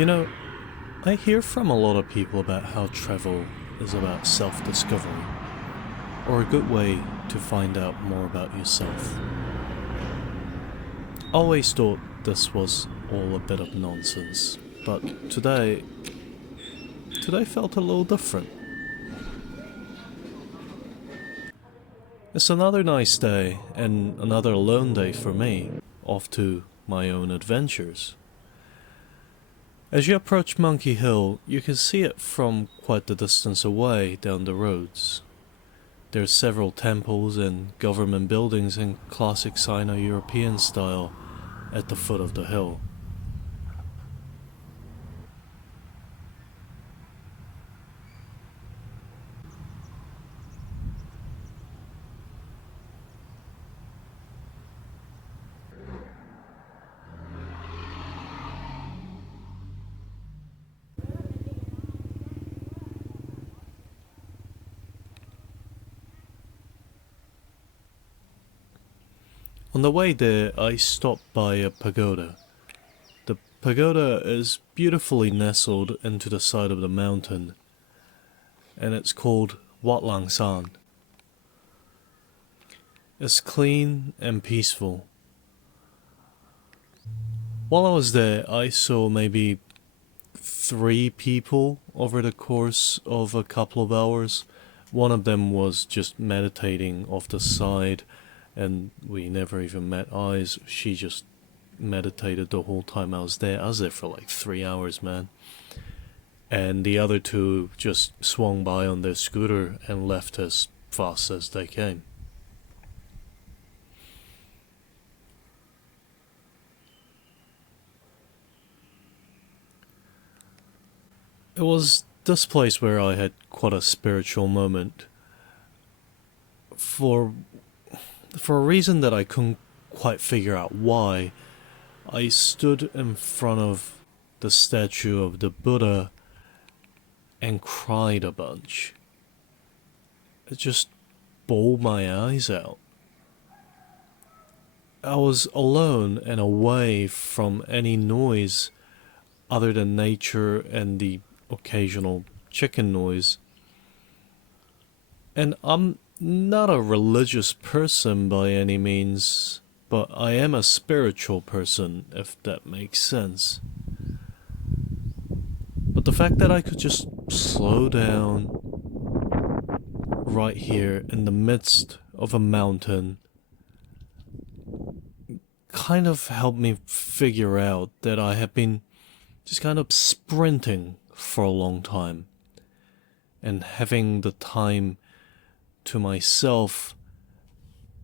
You know, I hear from a lot of people about how travel is about self-discovery, or a good way to find out more about yourself. I always thought this was all a bit of nonsense, but today felt a little different. It's another nice day, and another alone day for me, off to my own adventures. As you approach Monkey Hill, you can see it from quite the distance away down the roads. There are several temples and government buildings in classic Sino-European style at the foot of the hill. On the way there, I stopped by a pagoda. The pagoda is beautifully nestled into the side of the mountain, and it's called Wat Lang San. It's clean and peaceful. While I was there, I saw maybe 3 people over the course of a couple of hours. One of them was just meditating off the side, and we never even met eyes. She just meditated the whole time I was there. I was there for like 3 hours, man. And the other two just swung by on their scooter and left as fast as they came. It was this place where I had quite a spiritual moment. For for a reason that I couldn't quite figure out why, I stood in front of the statue of the Buddha and cried a bunch. It just bawled my eyes out. I was alone and away from any noise other than nature and the occasional chicken noise. And I'm not a religious person by any means, but I am a spiritual person, if that makes sense. But the fact that I could just slow down right here in the midst of a mountain kind of helped me figure out that I have been just kind of sprinting for a long time, and having the time to myself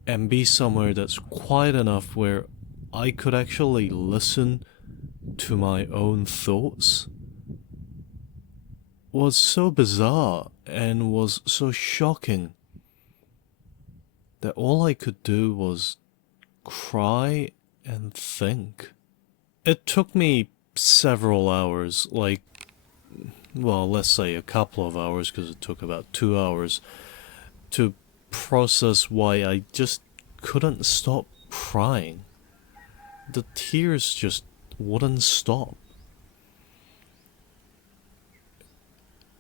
and be somewhere that's quiet enough where I could actually listen to my own thoughts was so bizarre and was so shocking that all I could do was cry and think. It took me several hours, like, well, let's say a couple of hours, because it took about 2 hours to process why I just couldn't stop crying. The tears just wouldn't stop.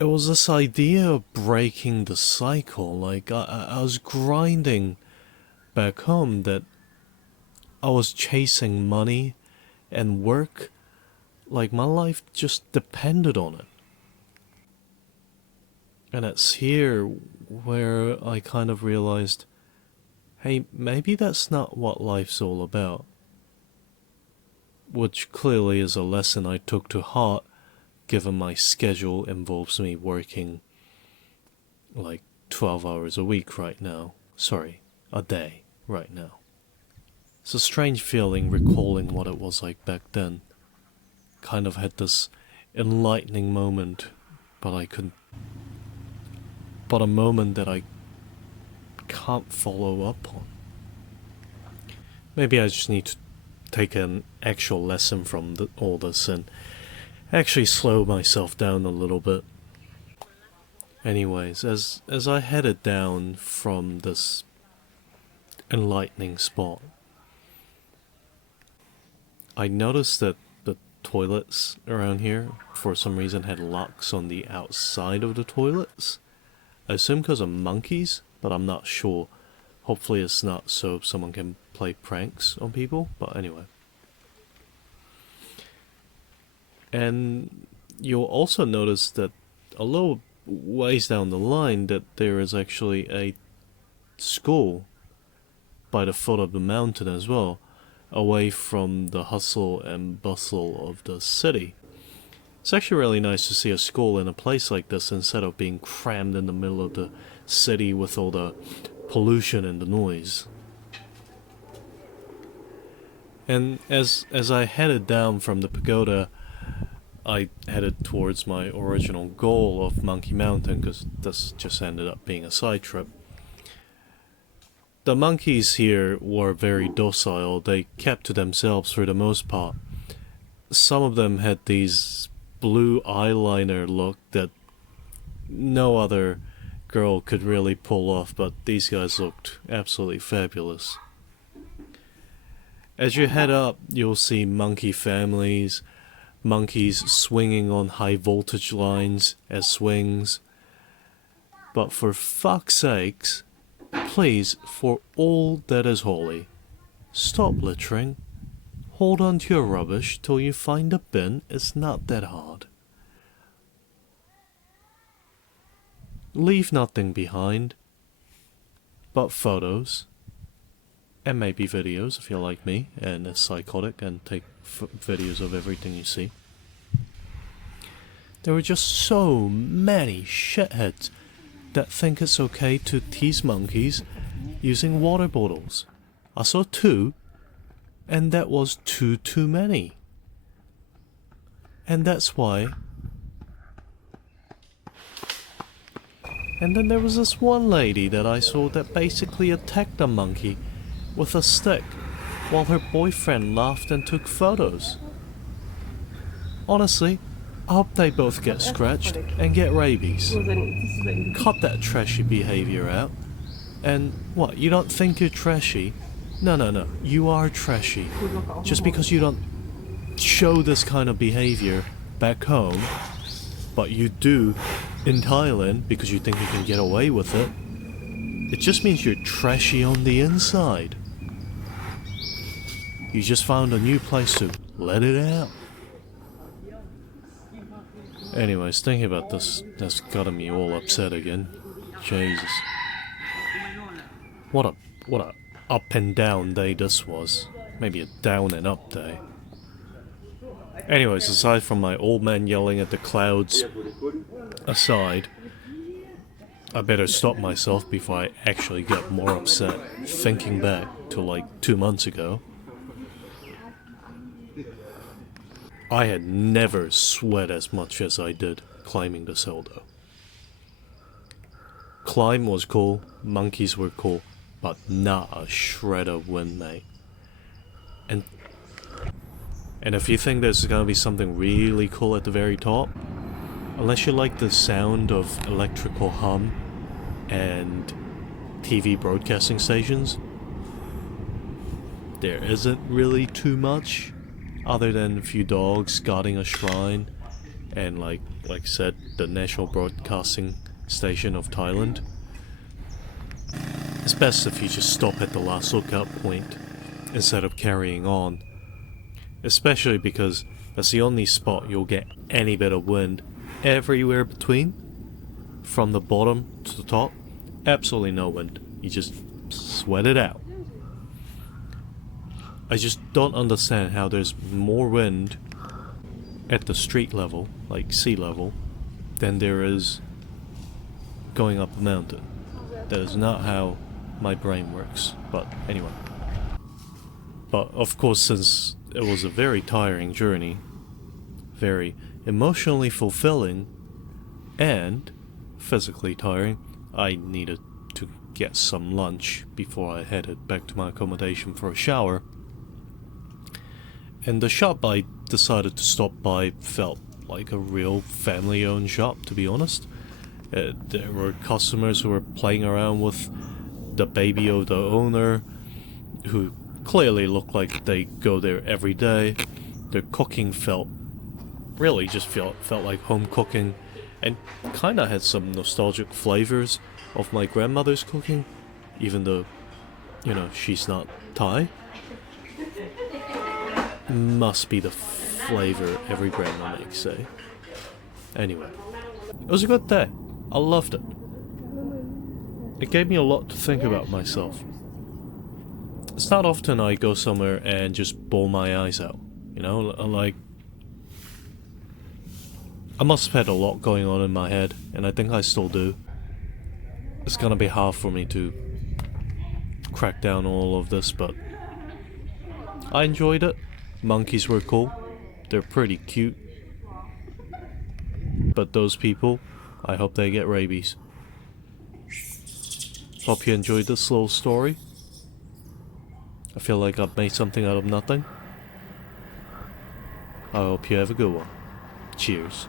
It was this idea of breaking the cycle. Like, I was grinding back home that I was chasing money and work, like my life just depended on it. And it's here where I kind of realized, hey, maybe that's not what life's all about. Which clearly is a lesson I took to heart, given my schedule involves me working like 12 hours a week right now. Sorry, a day right now. It's a strange feeling recalling what it was like back then. Kind of had this enlightening moment, but a moment that I can't follow up on. Maybe I just need to take an actual lesson from all this and actually slow myself down a little bit. Anyways, as I headed down from this enlightening spot, I noticed that the toilets around here, for some reason, had locks on the outside of the toilets. I assume because of monkeys, but I'm not sure. Hopefully it's not so someone can play pranks on people, but anyway. And you'll also notice that a little ways down the line that there is actually a school by the foot of the mountain as well, away from the hustle and bustle of the city. It's actually really nice to see a school in a place like this instead of being crammed in the middle of the city with all the pollution and the noise. And as I headed down from the pagoda, I headed towards my original goal of Monkey Mountain, because this just ended up being a side trip. The monkeys here were very docile. They kept to themselves for the most part. Some of them had these blue eyeliner look that no other girl could really pull off, but these guys looked absolutely fabulous. As you head up, you'll see monkey families, monkeys swinging on high voltage lines as swings. But for fuck's sakes, please, for all that is holy, stop littering. Hold on to your rubbish till you find a bin. It's not that hard. Leave nothing behind but photos, and maybe videos if you're like me and is psychotic and take videos of everything you see. There are just so many shitheads that think it's okay to tease monkeys using water bottles. I saw 2, and that was too many. And that's why. And then there was this one lady that I saw that basically attacked a monkey with a stick while her boyfriend laughed and took photos. Honestly, I hope they both get scratched and get rabies. Cut that trashy behavior out. And what, you don't think you're trashy? No, you are trashy. Just because you don't show this kind of behavior back home, but you do in Thailand because you think you can get away with it, it just means you're trashy on the inside. You just found a new place to let it out. Anyways, thinking about this has gotten me all upset again. Jesus. What a up and down day this was. Maybe a down and up day. Anyways, aside from my old man yelling at the clouds aside, I better stop myself before I actually get more upset thinking back to like 2 months ago. I had never sweat as much as I did climbing this hill though. Climb was cool, monkeys were cool, but not a shred of wind, mate. And if you think there's gonna be something really cool at the very top, unless you like the sound of electrical hum and TV broadcasting stations, there isn't really too much other than a few dogs guarding a shrine and like I said, the national broadcasting station of Thailand. It's best if you just stop at the last lookout point instead of carrying on. Especially because that's the only spot you'll get any bit of wind. Everywhere between, from the bottom to the top, absolutely no wind. You just sweat it out. I just don't understand how there's more wind at the street level, like sea level, than there is going up a mountain. That is not how my brain works. But anyway. But of course, since it was a very tiring journey, very emotionally fulfilling, and physically tiring, I needed to get some lunch before I headed back to my accommodation for a shower. And the shop I decided to stop by felt like a real family-owned shop, to be honest. There were customers who were playing around with the baby of the owner, who clearly looked like they go there every day. Their cooking felt really just felt like home cooking, and kind of had some nostalgic flavors of my grandmother's cooking, even though, you know, she's not Thai. Must be the flavor every grandma makes, eh? Anyway, it was a good day. I loved it. It gave me a lot to think about myself. It's not often I go somewhere and just bawl my eyes out, you know, like... I must have had a lot going on in my head, and I think I still do. It's gonna be hard for me to crack down all of this, but I enjoyed it. Monkeys were cool. They're pretty cute. But those people, I hope they get rabies. Hope you enjoyed this little story. I feel like I've made something out of nothing. I hope you have a good one. Cheers.